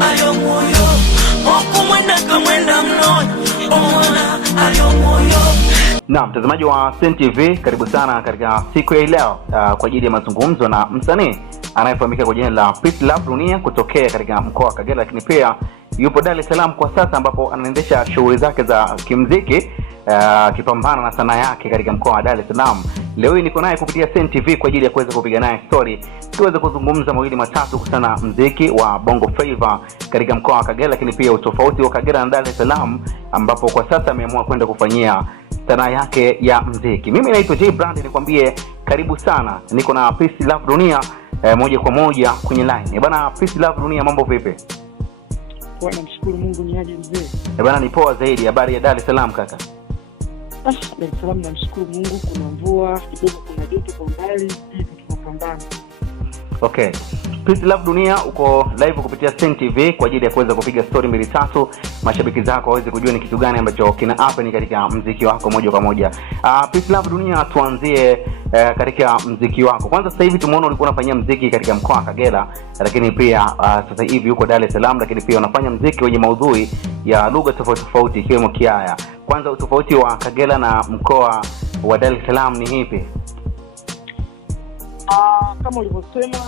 ayo moyo okumwenda kamwenda mnono ona ayo moyo. Na mtazamaji wa Sen TV, karibu sana katika siku ya leo kwa ajili ya mazungumzo na msanii anayefahamika kwa jina la Peace Love Dunia kutokea katika mkoa wa Kagera, lakini pia yupo Dar es Salaam kwa sasa ambapo anaendesha shughuli zake za kimuziki akipambana na sanaa yake katika mkoa wa Dar es Salaam. Leo hii niko naye kupitia Sen TV kwa ajili ya kuweza kupiga naye story, tuweze kuzungumza mawili matatu kuhusiana muziki wa Bongo Flava katika mkoa wa Kagera, lakini pia utofauti wa Kagera na Dar es Salaam ambapo kwa sasa ameamua kwenda kufanyia sanaa yake ya muziki. Mimi naitwa J Brand, nikwambie karibu sana. Niko na Peace Love Dunia moja kwa moja kwenye line. Bwana Peace Love Dunia, mambo vipi? Kwa namshukuru Mungu, ni aje mzee? Bwana ni poa zaidi. Habari ya Dar es Salaam kaka? Dar es Salaam namshukuru Mungu, kuna mvua kidogo, kuna joto kwa mbali, hivi tunapambana. Okay. Peace Love Dunia uko live kupitia Sen TV kwa ajili ya kuweza kupiga story mbili tatu, mashabiki zako waweze kujua ni kitu gani ambacho kina happen katika muziki wako moja kwa moja. Peace Love Dunia, tuanzie katika muziki wako. Kwanza sasa hivi tumeona ulikuwa unafanya muziki katika mkoa wa Kagera, lakini pia sasa hivi uko Dar es Salaam, lakini pia unafanya muziki wenye maudhui ya lugha tofauti tofauti ikiwemo Kiaya. Kwanza utofauti wa Kagera na mkoa wa Dar es Salaam ni ipi? Kama ulivyosema,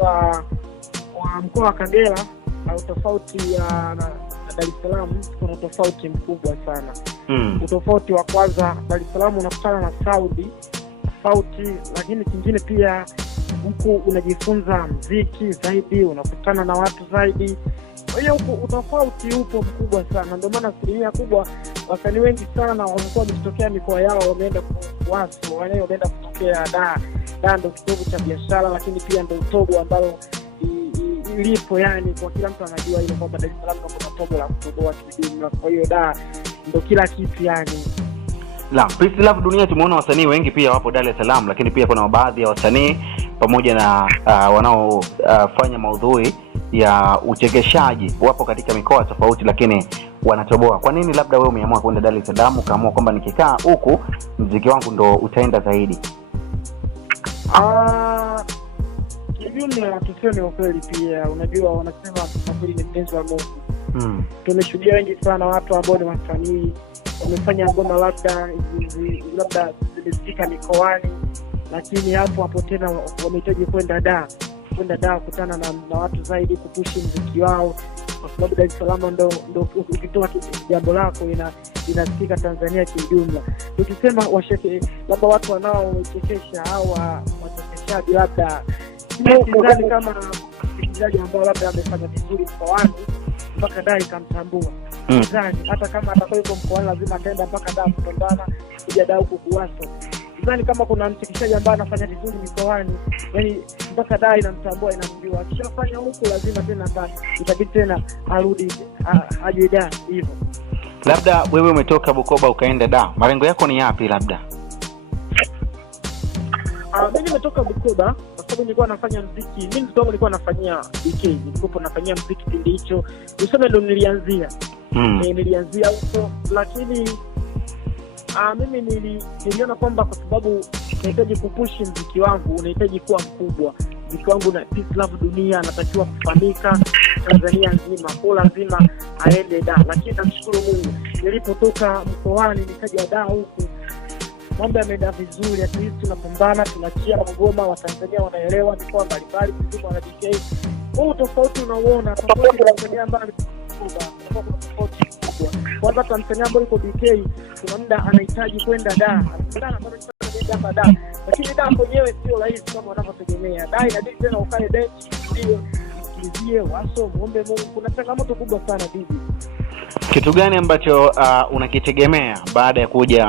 wa mkoa wa Kagera au tofauti ya Dar es Salaam, kuna tofauti mkubwa sana. Utofauti wa kwanza, Dar es Salaam unakutana na Saudi tofauti, lakini kingine pia huko unajifunza muziki zaidi, unakutana na watu zaidi. Kwa hiyo huko utofauti upo mkubwa sana. Ndio maana asilimia kubwa wasanii wengi sana wamekuwa wakitokea mikoa yao, wameenda kuwaso, wameenda kutokea Dar ndio kitovu cha biashara, lakini pia ndio tobo ambalo ilipo, yani kwa kila mtu anajua ile kwamba Dar es Salaam kuna tobo la kutoboa kijumla. Kwa hiyo Dar ndio kila kitu yani. La Peace Love Dunia, tumeona wasanii wengi pia wapo Dar es Salaam, lakini pia kuna baadhi ya wasanii pamoja na wanaofanya maudhui ya uchekeshaji wapo katika mikoa tofauti lakini wanatoboa. Kwa nini labda wewe umeamua kwenda Dar es Salaam, ukaamua kwamba nikikaa huku muziki wangu ndo utaenda zaidi? Kijumla tuseme ukweli, pia unajua wanasema kweli ni mpenzi wa Mungu. Tumeshuhudia wengi sana watu ambao ni wasanii wamefanya ngoma labda zimesikika mikoani, lakini hapo tena wamehitaji kwenda Dar kukutana na watu zaidi, kupushi muziki wao, kwa sababu Dar es Salaam ndo ukitoa jambo lako inasikika Tanzania kijumla. Tukisema labda watu wanaochekesha au wachekeshaji, labda sidhani kama mchezaji ambao labda amefanya vizuri mkoani mpaka Dar ikamtambua. Sidhani hata kama atakuwa yuko mkoani lazima ataenda mpaka Dar kupambana kuja Dar huko kuwaso. Sidhani kama kuna mchekeshaji ambaye anafanya vizuri mikoani yani mpaka Dar inamtambua, inamjua. Akishafanya huko lazima tena itabidi tena arudi aje Dar hivyo. Labda wewe umetoka Bukoba ukaenda Dar, malengo yako ni yapi labda? Mimi nimetoka Bukoba kwa sababu nilikuwa nafanya muziki. Mimi ndio nilikuwa nafanyia BK, nilikuwa nafanyia muziki kipindi hicho. Useme ndo nilianzia. Nilianzia huko, lakini mimi niliona kwamba kwa sababu nahitaji kupushi muziki wangu, unahitaji kuwa mkubwa. Muziki wangu na Peace Love Dunia anatakiwa kufahamika Tanzania nzima, kwa lazima aende Dar. Lakini namshukuru Mungu, nilipotoka mkoani nikaja Dar huku mambo yameenda vizuri, at least tunapambana, tunachia ngoma, wa Tanzania wanaelewa mikoa mbalimbali kuzima na BK. Huu tofauti unaoona tofauti na Tanzania ambayo ni kubwa, tofauti kubwa. Kwanza Tanzania ambayo iko BK kuna muda anahitaji kwenda Dar, lakini Dar mwenyewe sio rahisi kama wanavyotegemea. Dar inabidi tena ukae bench ndio usikie waso, muombe Mungu. Kuna changamoto kubwa sana bibi. Kitu gani ambacho unakitegemea baada ya kuja